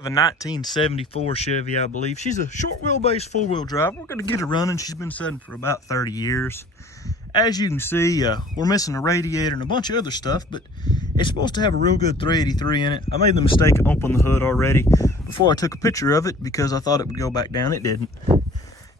A 1974 Chevy, I believe. She's a short wheelbase four-wheel drive. We're gonna get her running. She's been sitting for about 30 years. As you can see, we're missing a radiator and a bunch of other stuff, but it's supposed to have a real good 383 in it. I made the mistake of opening the hood already before I took a picture of it because I thought it would go back down. It didn't.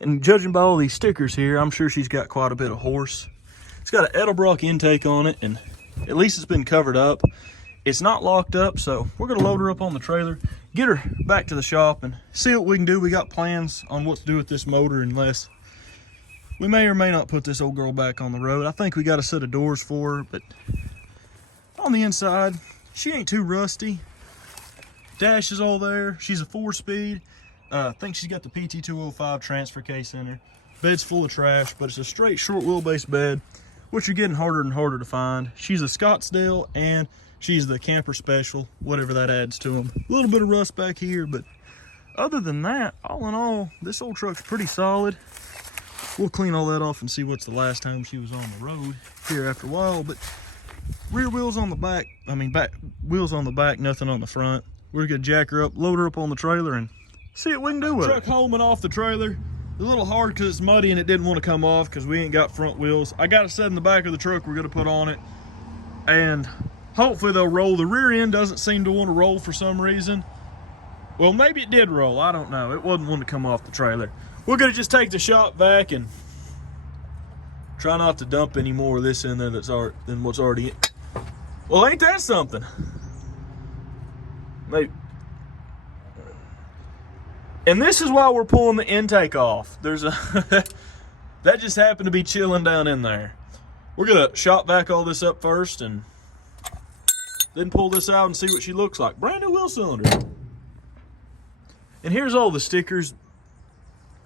And judging by all these stickers here, I'm sure she's got quite a bit of horse. It's got an Edelbrock intake on it, and at least it's been covered up. It's not locked up, so we're gonna load her up on the trailer, get her back to the shop, and see what we can do. We got plans on what to do with this motor, unless we may or may not put this old girl back on the road. I think we got a set of doors for her, but on the inside, she ain't too rusty. Dash is all there. She's a 4-speed. I think she's got the PT205 transfer case in her. Bed's full of trash, but it's a straight short wheelbase bed, which are getting harder and harder to find. She's a Scottsdale, and she's the camper special, whatever that adds to them. A little bit of rust back here, but other than that, all in all, this old truck's pretty solid. We'll clean all that off and see what's the last time she was on the road here after a while. But rear wheels on the back, back wheels on the back, nothing on the front. We're gonna jack her up, load her up on the trailer, and see what we can do with it. Truck home and off the trailer. A little hard because it's muddy and it didn't want to come off because we ain't got front wheels. I got it set in the back of the truck we're gonna put on it, and hopefully they'll roll. The rear end doesn't seem to want to roll for some reason. Well, maybe it did roll, I don't know. It wasn't wanting to come off the trailer. We're gonna just take the shop vac and try not to dump any more of this in there than what's already in. Well, ain't that something? Maybe. And this is why we're pulling the intake off. There's a that just happened to be chilling down in there. We're gonna shop vac all this up first and then pull this out and see what she looks like. Brand new wheel cylinder. And here's all the stickers.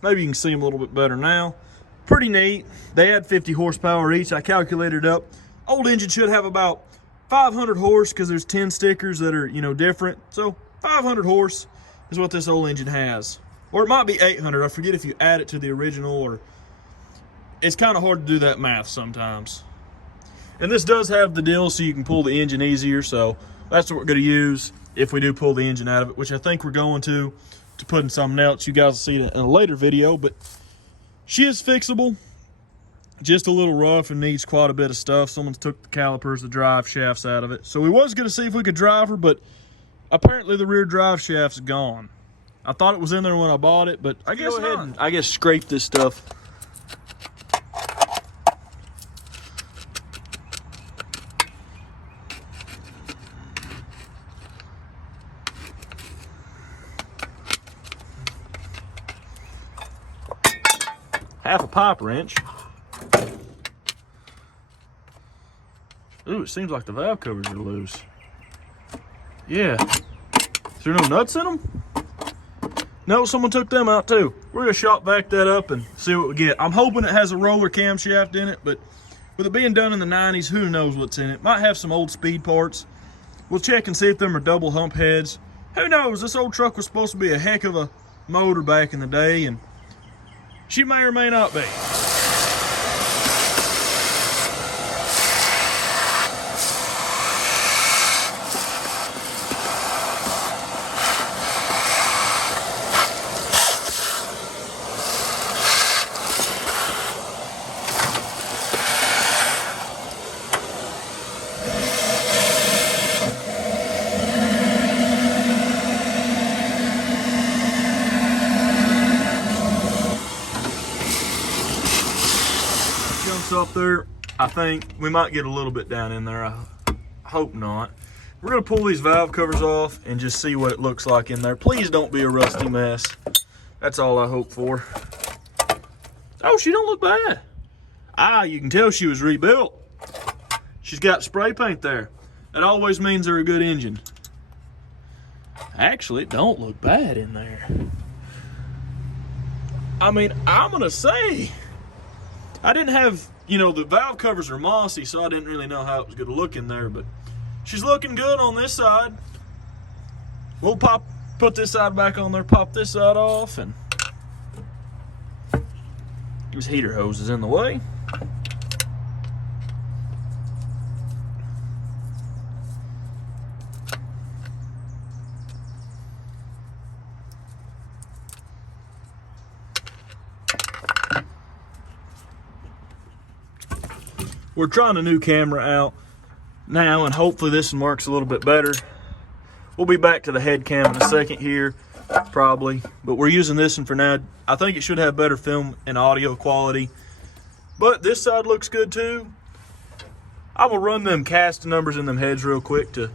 Maybe you can see them a little bit better now. Pretty neat. They had 50 horsepower each. I calculated up. Old engine should have about 500 horse because there's 10 stickers that are, different. So 500 horse is what this old engine has. Or it might be 800. I forget if you add it to the original, or it's kind of hard to do that math sometimes. And this does have the deal so you can pull the engine easier. So that's what we're going to use if we do pull the engine out of it, which I think we're going to put in something else. You guys will see it in a later video, but she is fixable. Just a little rough and needs quite a bit of stuff. Someone took the calipers, the drive shafts out of it. So we was going to see if we could drive her, but apparently the rear drive shaft's gone. I thought it was in there when I bought it, but I guess not. I guess scrape this stuff. Half a pipe wrench. Ooh, it seems like the valve covers are loose. Yeah. Is there no nuts in them? No, someone took them out too. We're gonna shop vac that up and see what we get. I'm hoping it has a roller camshaft in it, but with it being done in the 90s, who knows what's in it. Might have some old speed parts. We'll check and see if them are double hump heads. Who knows? This old truck was supposed to be a heck of a motor back in the day, and she may or may not be. Up there, I think we might get a little bit down in there. I hope not. We're gonna pull these valve covers off and just see what it looks like in there. Please don't be a rusty mess. That's all I hope for. Oh, she don't look bad. You can tell she was rebuilt. She's got spray paint there. That always means they're a good engine. Actually, it don't look bad in there. I'm gonna say, I didn't have, the valve covers are mossy, so I didn't really know how it was going to look in there, but she's looking good on this side. We'll put this side back on there, pop this side off, and this heater hose is in the way. We're trying a new camera out now, and hopefully this one works a little bit better. We'll be back to the head cam in a second here, probably, but we're using this one for now. I think it should have better film and audio quality, but this side looks good too. I'm gonna run them cast numbers in them heads real quick to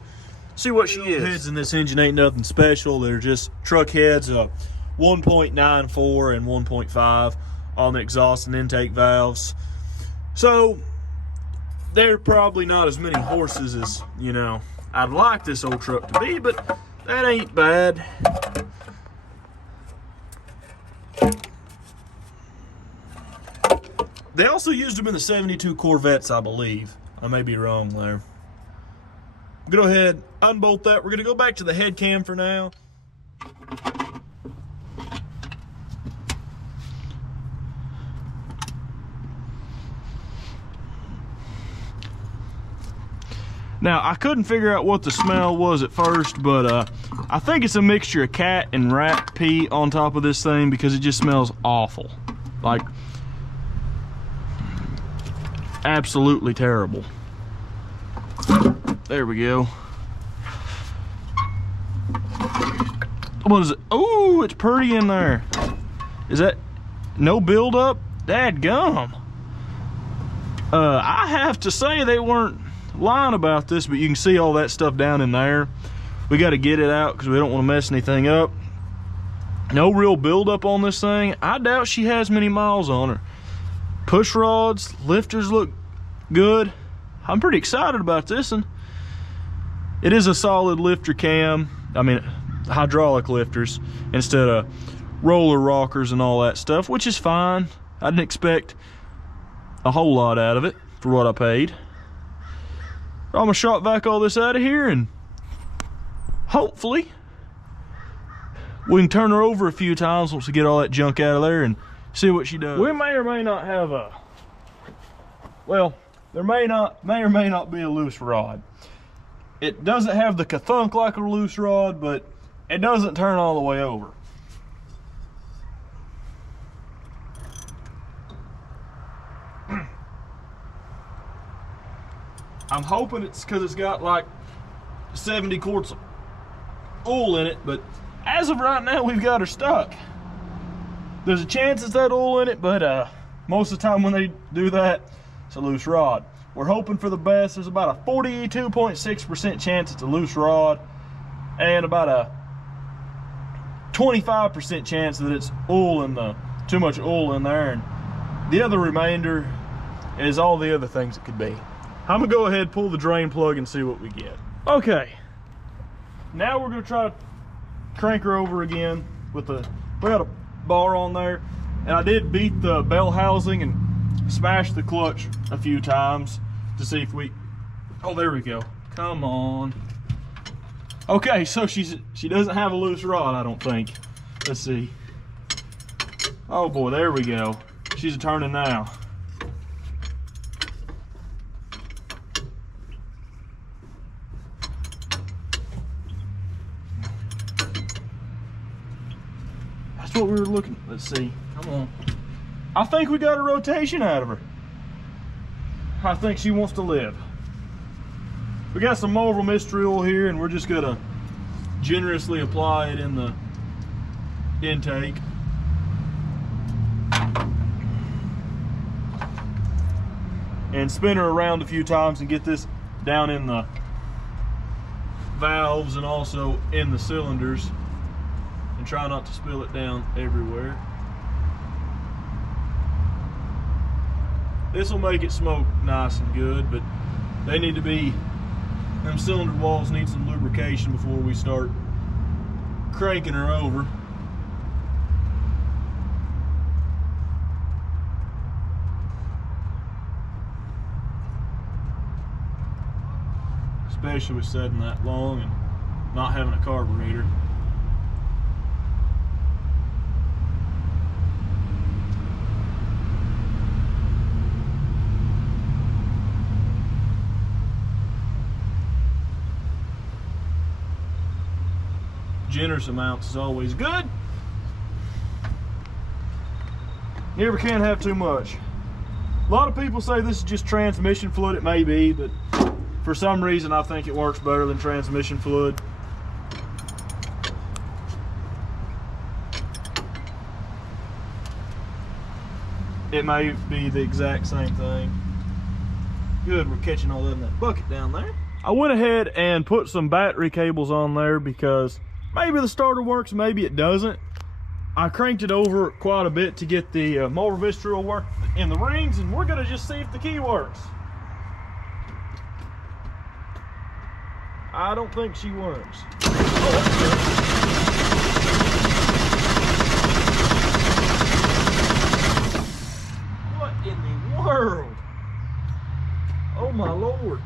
see what she is. Heads in this engine ain't nothing special. They're just truck heads, 1.94 and 1.5 on the exhaust and intake valves. So they're probably not as many horses as, you know, I'd like this old truck to be, but that ain't bad. They also used them in the 72 Corvettes, I believe. I may be wrong there. Go ahead, unbolt that. We're gonna go back to the head cam for now. Now, I couldn't figure out what the smell was at first, but I think it's a mixture of cat and rat pee on top of this thing, because it just smells awful. Like, absolutely terrible. There we go. What is it? Oh, it's pretty in there. Is that no buildup? Dadgum. I have to say they weren't lying about this, but you can see all that stuff down in there. We got to get it out because we don't want to mess anything up. No real buildup on this thing. I doubt she has many miles on her. Push rods, lifters look good. I'm pretty excited about this one. It is a solid lifter cam. I mean, hydraulic lifters instead of roller rockers and all that stuff, which is fine. I didn't expect a whole lot out of it for what I paid. I'm gonna shop vac all this out of here, and hopefully we can turn her over a few times once we get all that junk out of there and see what she does. We may or may not have a, well, there may or may not be a loose rod. It doesn't have the ka-thunk like a loose rod, but it doesn't turn all the way over. I'm hoping it's because it's got like 70 quarts of oil in it, but as of right now, we've got her stuck. There's a chance it's that oil in it, but most of the time when they do that, it's a loose rod. We're hoping for the best. There's about a 42.6% chance it's a loose rod, and about a 25% chance that it's oil in the, too much oil in there, and the other remainder is all the other things it could be. I'm gonna go ahead, pull the drain plug, and see what we get. Okay, now we're gonna try to crank her over again with the, we got a bar on there, and I did beat the bell housing and smash the clutch a few times to see if we, oh, there we go. Come on. Okay, so she doesn't have a loose rod, I don't think. Let's see. Oh boy, there we go. She's turning now. That's what we were looking. Let's see. Come on. I think we got a rotation out of her. I think she wants to live. We got some Marvel mystery oil here, and we're just gonna generously apply it in the intake. And spin her around a few times and get this down in the valves and also in the cylinders, and try not to spill it down everywhere. This will make it smoke nice and good, but they need to be, them cylinder walls need some lubrication before we start cranking her over. Especially with setting that long and not having a carburetor. Generous amounts is always good. Never can have too much. A lot of people say this is just transmission fluid. It may be, but for some reason I think it works better than transmission fluid. It may be the exact same thing. Good, we're catching all that in that bucket down there. I went ahead and put some battery cables on there because maybe the starter works, maybe it doesn't. I cranked it over quite a bit to get the motor visceral work in the rings, and we're gonna just see if the key works. I don't think she works. Oh, that's good. In the world, oh my lord.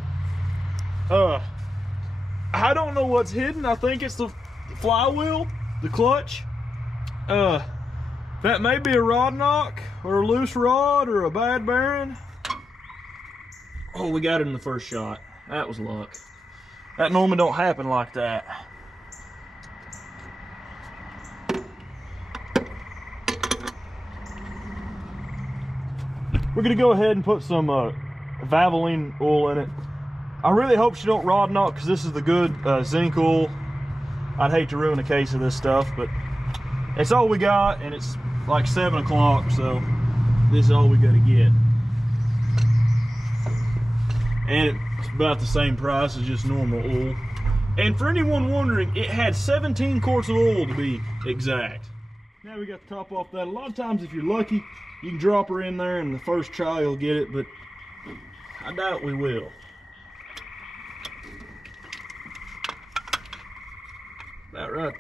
I don't know what's hidden. I think it's the flywheel, the clutch. That may be a rod knock or a loose rod or a bad bearing. Oh, we got it in the first shot. That was luck. That normally don't happen like that. We're gonna go ahead and put some Valvoline oil in it. I really hope she don't rod knock because this is the good zinc oil. I'd hate to ruin a case of this stuff, but it's all we got, and it's like 7 o'clock, so this is all we gotta get. And it's about the same price as just normal oil. And for anyone wondering, it had 17 quarts of oil to be exact. Now we got the top off that. A lot of times if you're lucky, you can drop her in there and the first try you'll get it, but I doubt we will. About right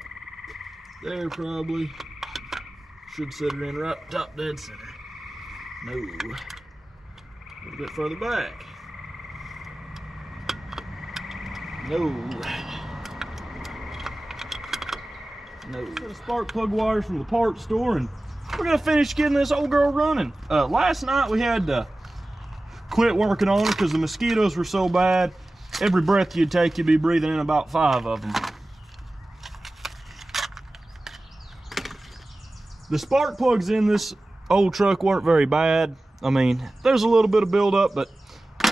there probably. Should set it in right top dead center. No. A little bit further back. No. No. Set of spark plug wires from the parts store, and we're gonna finish getting this old girl running. Last night we had to quit working on her because the mosquitoes were so bad. Every breath you'd take, you'd be breathing in about 5 of them. The spark plugs in this old truck weren't very bad. I mean, there's a little bit of buildup, but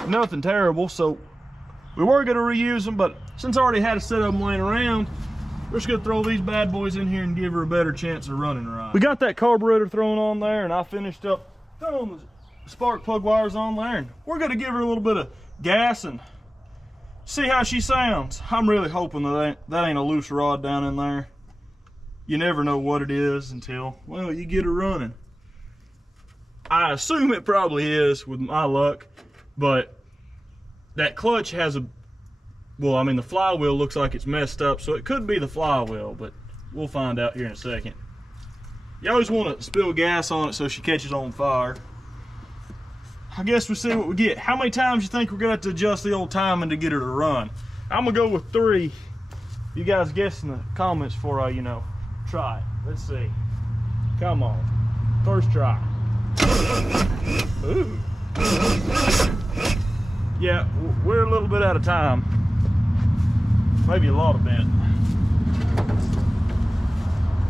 nothing terrible. So we were gonna reuse them, but since I already had a set of them laying around, we're just gonna throw these bad boys in here and give her a better chance of running right. We got that carburetor thrown on there, and I finished up throwing the spark plug wires on there, and we're gonna give her a little bit of gas and see how she sounds. I'm really hoping that ain't a loose rod down in there. You never know what it is until, well, you get her running. I assume it probably is with my luck, but that clutch has a, well, I mean, the flywheel looks like it's messed up, so it could be the flywheel, but we'll find out here in a second. You always want to spill gas on it so she catches on fire. I guess we'll see what we get. How many times you think we're gonna have to adjust the old timing to get her to run? I'm gonna go with 3. You guys guess in the comments before I, try it. Let's see. Come on. First try. Ooh. Yeah, we're a little bit out of time. Maybe a lot of bit.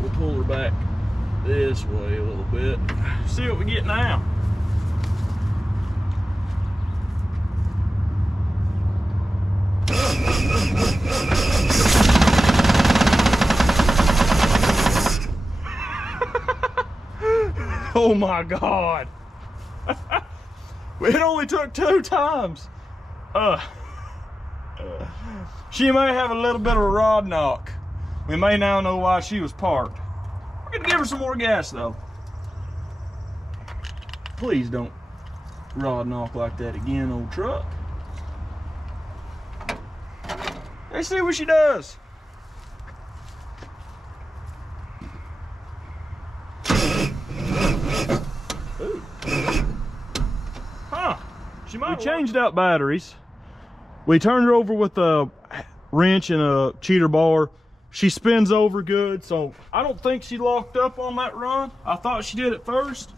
We'll pull her back this way a little bit. See what we get now. Oh my God. It only took 2 times. She may have a little bit of a rod knock. We may now know why she was parked. We're gonna give her some more gas though. Please don't rod knock like that again, old truck. Let's see what she does. Ooh. Huh. She might. We changed out batteries. We turned her over with a wrench and a cheater bar. She spins over good, so I don't think she locked up on that run. I thought she did at first.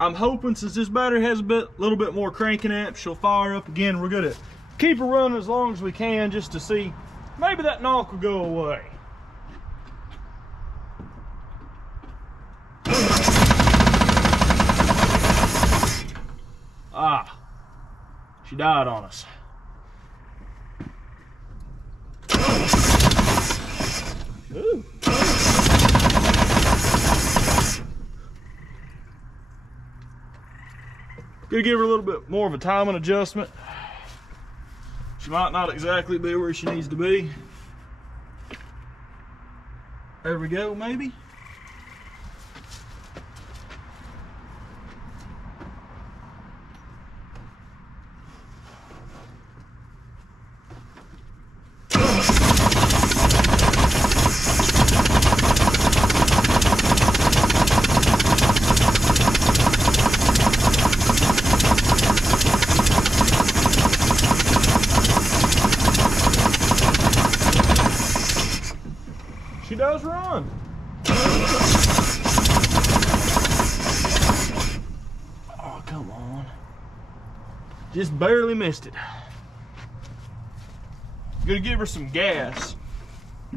I'm hoping since this battery has a little bit more cranking amp, she'll fire up again. We're gonna keep her running as long as we can just to see. Maybe that knock will go away. She died on us. Ooh. Gonna give her a little bit more of a timing adjustment. She might not exactly be where she needs to be. There we go, maybe. She does run. Oh, come on. Just barely missed it. Gonna give her some gas.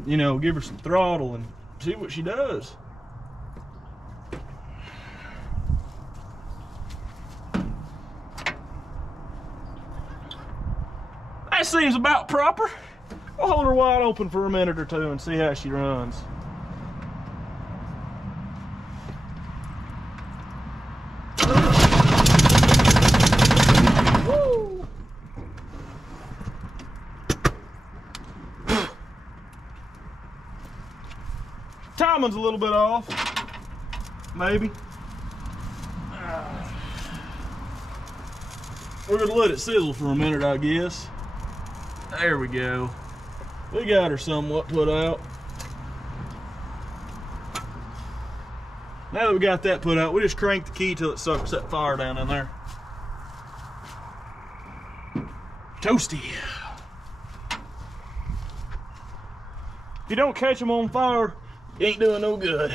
You know, give her some throttle and see what she does. That seems about proper. I'll hold her wide open for a minute or two and see how she runs. Woo! Timing's a little bit off, maybe. We're gonna let it sizzle for a minute, I guess. There we go. We got her somewhat put out. Now that we got that put out, we just crank the key till it sucks that fire down in there. Toasty. If you don't catch them on fire, you ain't doing no good.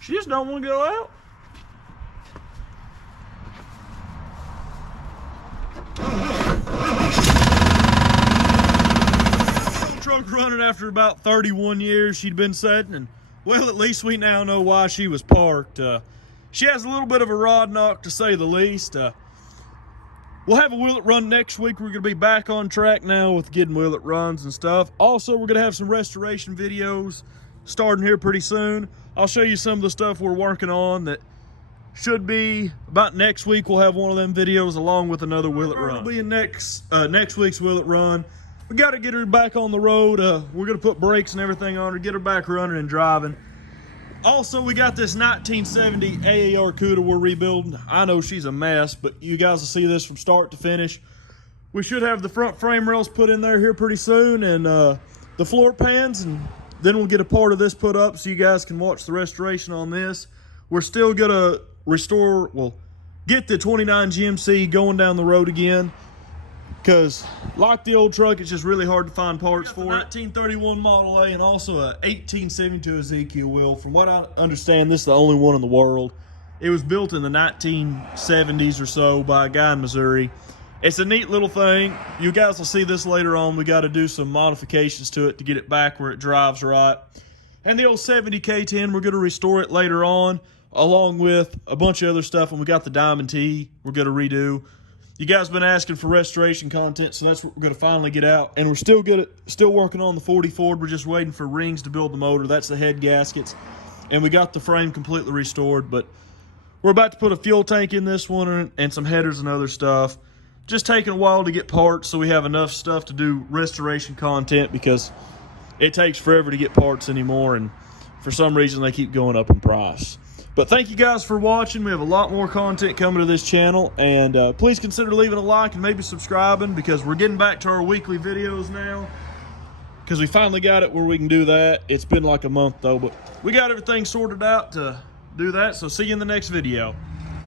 She just don't want to go out. Truck running after about 31 years she'd been setting, and well, at least we now know why she was parked. She has a little bit of a rod knock, to say the least. We'll have a Will It Run next week. We're going to be back on track now with getting Will It Runs and stuff. Also, we're going to have some restoration videos starting here pretty soon. I'll show you some of the stuff we're working on that should be about next week. We'll have one of them videos along with another Will It Run. It'll be in next week's Will It Run. We got to get her back on the road. We're going to put brakes and everything on her, get her back running and driving. Also, we got this 1970 AAR Cuda we're rebuilding. I know she's a mess, but you guys will see this from start to finish. We should have the front frame rails put in there here pretty soon, and the floor pans, and then we'll get a part of this put up so you guys can watch the restoration on this. We're still gonna restore, well, get the 29 GMC going down the road again, because like the old truck, it's just really hard to find parts for it. 1931 Model A and also a 1872 Ezekiel wheel. From what I understand, this is the only one in the world. It was built in the 1970s or so by a guy in Missouri. It's a neat little thing. You guys will see this later on. We got to do some modifications to it to get it back where it drives right. And the old 70 K10, we're going to restore it later on, along with a bunch of other stuff. And we got the Diamond T we're going to redo. You guys been asking for restoration content, so that's what we're going to finally get out. And we're still working on the 40 Ford. We're just waiting for rings to build the motor. That's the head gaskets. And we got the frame completely restored. But we're about to put a fuel tank in this one and some headers and other stuff. Just taking a while to get parts so we have enough stuff to do restoration content, because it takes forever to get parts anymore, and for some reason they keep going up in price. But thank you guys for watching. We have a lot more content coming to this channel, and please consider leaving a like and maybe subscribing, because we're getting back to our weekly videos now, because we finally got it where we can do that. It's been like a month though, but we got everything sorted out to do that. So see you in the next video.